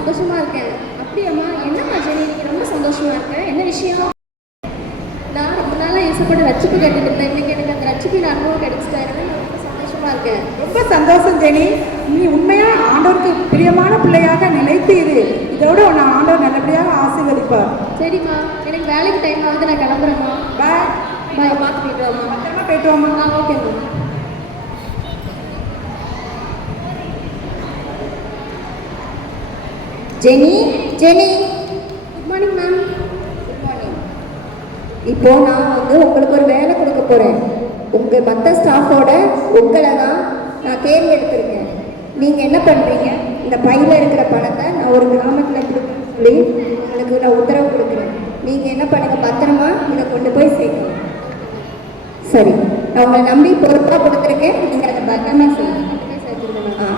சந்தோஷமா இருக்கேன். அப்படியாம்மா? என்னம்மா ஜெனி நீங்க ரொம்ப சந்தோஷமா இருக்கேன், என்ன விஷயம்? நான் ரொம்ப நாளாக இயேசுப்பட்ட ரட்சிப்பு கேட்டுட்டு இருந்தேன். இன்னைக்கு எனக்கு அந்த ரட்சிப்பின் அனுபவம் கிடைச்சிட்டாரு. நான் ரொம்ப சந்தோஷமா இருக்கேன். ரொம்ப சந்தோஷம் ஜெனி. நீ உண்மையா ஆண்டவருக்கு பிரியமான பிள்ளையாக நிலைத்து இரு. இதோட உன்னை ஆண்டவர் நல்லபடியாக ஆசீர்வதிப்பார். சரிம்மா, எனக்கு வேலைக்கு டைம் ஆகுது, நான் கிளம்புறேம்மா. பாய். பாய், பார்த்து போயிட்டு வாம்மா. பத்திரமா போயிட்டு வாம்மா. ஓகேம்மா. Jenny, Jenny. Good morning ma'am. Good morning. இப்போ நான் உங்களுக்கு ஒரு வேலை கொடுக்க போகிறேன். உங்கள் மற்ற ஸ்டாஃபோட உங்களை தான் நான் தேர்ந்தெடுத்திருக்கேன். நீங்கள் என்ன பண்ணுறீங்க, இந்த பையில் இருக்கிற பணத்தை நான் ஒரு கிராமத்தில் கொடுக்குறேன்னு சொல்லி உங்களுக்கு நான் உத்தரவு கொடுக்குறேன். நீங்கள் என்ன பண்ணுங்கள், பத்திரமா இதை கொண்டு போய் சேர்க்கணும். சரி, நான் உங்களை நம்பி பொறுப்பாக கொடுத்துருக்கேன். நீங்கள் அதை பத்திரமா செய்யணும். ஆ.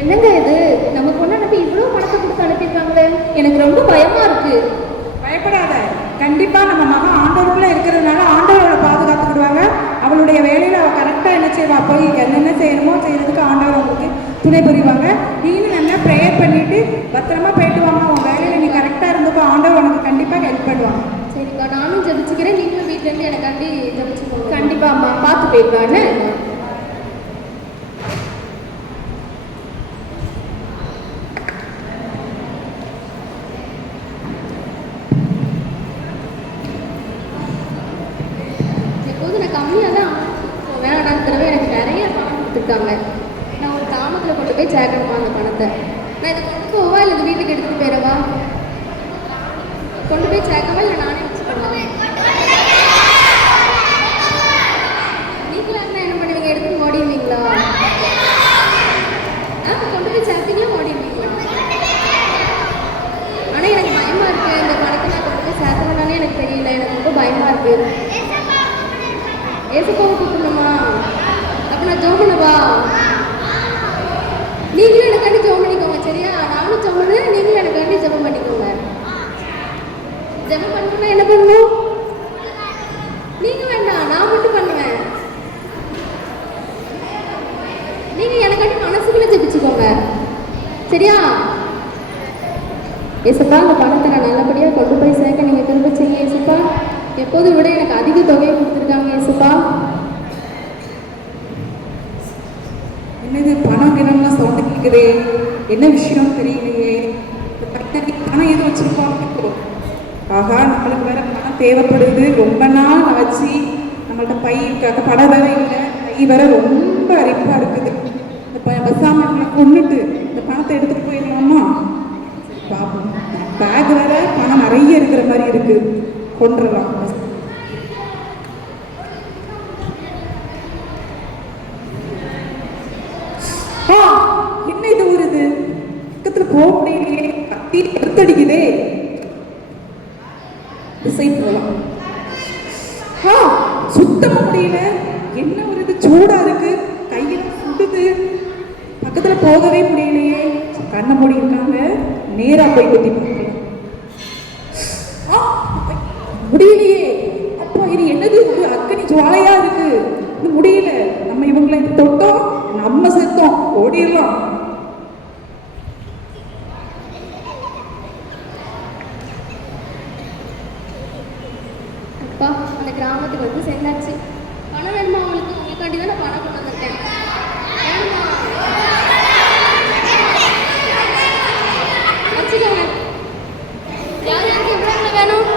என்னங்க இது, நம்ம பொண்ணை நம்பி இவ்வளோ பணத்தை கொடுத்து அனுப்பியிருக்காங்களே, எனக்கு ரொம்ப பயமா இருக்கு. பயப்படாத, கண்டிப்பா நம்ம மகன் ஆண்டவருக்குள்ள இருக்கிறதுனால ஆண்டவரோட பாதுகாத்துக்கிடுவாங்க. அவளுடைய வேலையில அவள் கரெக்டா என்ன செய்வா, போய் என்னென்ன செய்யணுமோ செய்யறதுக்கு ஆண்டவர் உங்களுக்கு துணை புரிவாங்க. நீனும் நல்லா ப்ரேயர் பண்ணிட்டு பத்திரமா போயிட்டு வாங்க. உன் வேலையில நீ கரெக்டா இருந்துக்கோ, ஆண்டவர் உனக்கு கண்டிப்பா ஹெல்ப் பண்ணுவாங்க. சரிக்கா, நானும் ஜபிச்சுக்கிறேன். நீங்களும் வீட்டிலேருந்து எனக்காண்டி ஜபிச்சுக்கோங்க. கண்டிப்பா அம்மா, பார்த்து போயிடலான்னு. கம்மியாக தான் வேணாம் தடவை எனக்கு நிறைய பணம் கொடுத்துருக்காங்க. நான் ஒரு கிராமத்தில் கொண்டு போய் சேர்க்கணுமா அந்த பணத்தை? நான் இதை கொண்டு போவா இல்லை இது வீட்டுக்கு எடுத்துகிட்டு போயிடவா? கொண்டு போய் சேர்க்கவா இல்லை நானே வச்சுக்கவா? நீங்களா என்ன பண்ணுவீங்க, எடுத்துட்டு ஓடிடுவீங்களா? கொண்டு போய் சேர்த்தீங்களா ஓடிடுவீங்களா? ஆனால் எனக்கு பயமாக இருக்குது. இந்த பணத்தை நான் கொண்டு போய் சேர்க்கணும்னாலே எனக்கு தெரியல, எனக்கு ரொம்ப பயமாக இருக்குது. ஏசப்பாவை கூப்பிடணுமா? அப்போ நான் ஜோம் பண்ணவா? நீங்களும் எனக்காண்டி ஜோம் பண்ணிக்கோங்க, சரியா? நானும் ஜோம் பண்ணுறேன், நீங்களும் எனக்காண்டி ஜெபம் பண்ணிக்கோங்க. ஜெபம் பண்ணணும்னா என்ன பண்ணணும்? நீங்கள் வேண்டாம், நான் மட்டும் பண்ணுவேன். நீங்கள் எனக்காண்டி மனசுக்குள்ளே ஜெபிச்சுக்கோங்க, சரியா? ஏசப்பா, அந்த பணத்தை நான் நல்லபடியாக கொண்டு போய் சேர்க்க நீங்கள் திரும்ப செய்ய ஏசப்பா. எப்போதும் விட எனக்கு அதிக தொகையை கொடுத்துருக்காங்க ஏசப்பா. என்னது பணம் கிணம்லாம் சவுண்டு கேட்குதே, என்ன விஷயம் தெரியலையே. பணம் எதுவும் வச்சுருப்பாங்க. ஆகா, நம்மளுக்கு வேற பணம் தேவைப்படுது. ரொம்ப நாள் ஆச்சு. நம்மள்ட்ட பை பணம் வேற இல்லை, கை வேற ரொம்ப அரிப்பாக இருக்குது. இந்த பஸ்ஸாம கொண்டுட்டு இந்த பணத்தை எடுத்துகிட்டு போயிடலாமா? பார்ப்போம். பேக் வேற பணம் நிறைய இருக்கிற மாதிரி இருக்கு, கொண்டுடலாம். என்ன இது வருது, பக்கத்துல போக முடியலையே, கத்தி எடுத்தடிக்குதே. திசை போலாம். சுத்தமா முடியல. என்ன வருது, சூடா இருக்கு, கையில சுடுது, பக்கத்துல போகவே முடியலையே. கண்ணை மூடி இருக்காங்க, நேரா போய் குத்தி பார்க்கலாம். முடியலையே. அப்பா, இது என்னது, அக்கனி ஜுவாலையா இருக்கு, இது முடியல. நம்ம இவங்களை தொட்டோம், நம்ம செத்தோம், ஓடிடலாம். அப்பா, அந்த கிராமத்துக்கு வந்து சேர்ந்தாச்சு. பணம் வேணுமா உங்களுக்கு? உங்களுக்காண்டி தான் நான் பணம் கொண்டு வந்திருக்கேன். வச்சுக்கோங்க. யார் யாருக்கு எவ்வளோ வேணும்?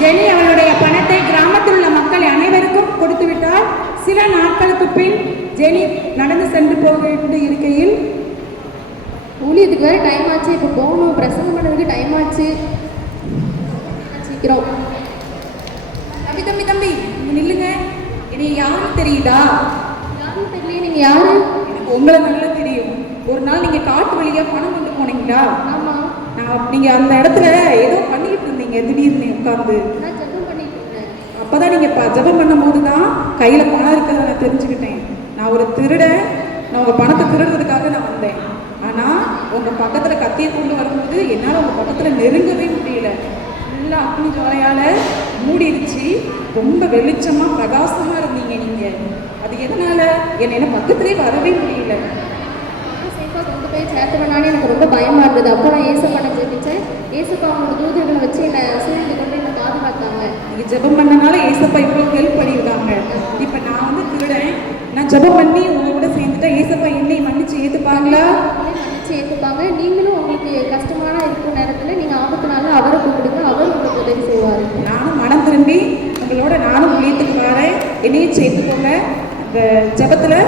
ஜெனி அவளுடைய பணத்தை கிராமத்தில் உள்ள மக்கள் அனைவருக்கும் கொடுத்து விட்டார். சில நாட்களுக்கு பின் ஜெனி நடந்து சென்று போக இருக்கையில், ஊழியத்துக்கு வேறு டைம் ஆச்சு, இப்போ போகணும், பிரசங்கம் பண்ணுறதுக்கு டைம் ஆச்சு, சீக்கிரம். தம்பி தம்பி தம்பி இங்க நில்லுங்க. இனி யாரும் தெரியுதா? யாரும் தெரியல. நீங்கள் யாரு? எனக்கு உங்களை நல்லா தெரியும். ஒரு நாள் நீங்க காட்டு வழியா பணம் கொண்டு போனீங்களா? ஆமாம். நீங்க அந்த இடத்துல ஏதோ பண்ணிக்கிட்டு இருந்தீங்க, திடீர்னு உட்கார்ந்து. நான் ஜெபம் பண்ணிட்டு இருந்தேன். அப்ப அப்பதான் நீங்க ஜெபம் பண்ணும்போது தான் கையில பணம் இருக்கிறத நான் தெரிஞ்சுக்கிட்டேன். நான் ஒரு திருடன், நான் உங்க பணத்தை திருடுறதுக்காக நான் வந்தேன். ஆனா உங்க பக்கத்துல கத்தியை கொண்டு வரும்போது என்னால உங்க பக்கத்துல நெருங்கவே முடியல. ஃபுல்லா அக்னி ஜுவாலையால மூடிடுச்சு. ரொம்ப வெளிச்சமா பிரகாசமா இருந்தீங்க நீங்க. அது எதனால என்ன பக்கத்துலேயே வரவே முடியல. சேஃபாக கொண்டு போய் சேர்த்துவேனான்னு எனக்கு ரொம்ப பயமாக இருந்தது. அப்போ நான் ஏசப்பாட்ட ஜெபிச்சேன். ஏசப்பா அவங்களோட தூதர்களை வச்சு என்னை சூழ்ந்து கொண்டு என்னை பாதுகாத்தாங்க. நீங்க ஜெபம் பண்ணனால ஏசப்பா இவ்வளோ ஹெல்ப் பண்ணியிருக்காங்க. இப்போ நான் வந்து திருடன், நான் ஜெபம் பண்ணி உங்க கூட சேர்ந்துட்டா ஏசப்பா என்னை மன்னிச்சு ஏற்றுப்பாங்களா? மன்னிச்சு ஏற்றுப்பாங்க. நீங்களும் உங்களுக்கு கஷ்டமான இருக்கும் நேரத்தில் நீங்கள் ஆபத்து நாளில் அவரை கூப்பிடுங்க, அவர் உங்களுக்கு உதவி செய்வார். நானும் மனம் திரும்பி உங்களோட நானும் ஊழியத்துக்கு வரேன், என்னையும் சேர்த்துக்கோங்க. இந்த ஜெபத்தில்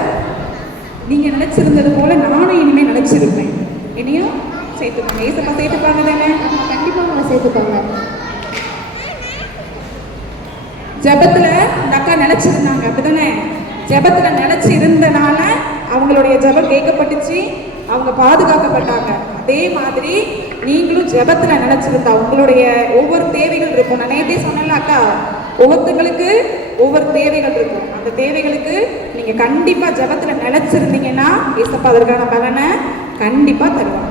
நீங்கள் நினச்சிருந்தது போல நானும் இனிமேல் நினச்சிருப்பேன். என்னையும் சேர்த்துக்கோங்க. ஏசப்பா சேர்த்துப்பாங்க தானே? கண்டிப்பாக உங்களை சேர்த்துப்பாங்க. ஜெபத்தில் இந்த அக்கா நினச்சிருந்தாங்க அப்படிதானே? ஜெபத்தில் நினச்சி இருந்தனால அவங்களுடைய ஜெபம் கேட்கப்பட்டுச்சு, அவங்க பாதுகாக்கப்பட்டாங்க. அதே மாதிரி நீங்களும் ஜெபத்தில் நினச்சிருந்தா உங்களுடைய ஒவ்வொரு தேவைகள் இருக்கும். நான் நேற்றே சொன்னேன்ல அக்கா, ஒவ்வொருத்தங்களுக்கு ஒவ்வொரு தேவைகள் இருக்கும். அந்த தேவைகளுக்கு நீங்கள் கண்டிப்பாக ஜெபத்தில் நினச்சிருந்தீங்கன்னா ஏசப்பா அதற்கான பலனை கண்டிப்பாக தருவாங்க.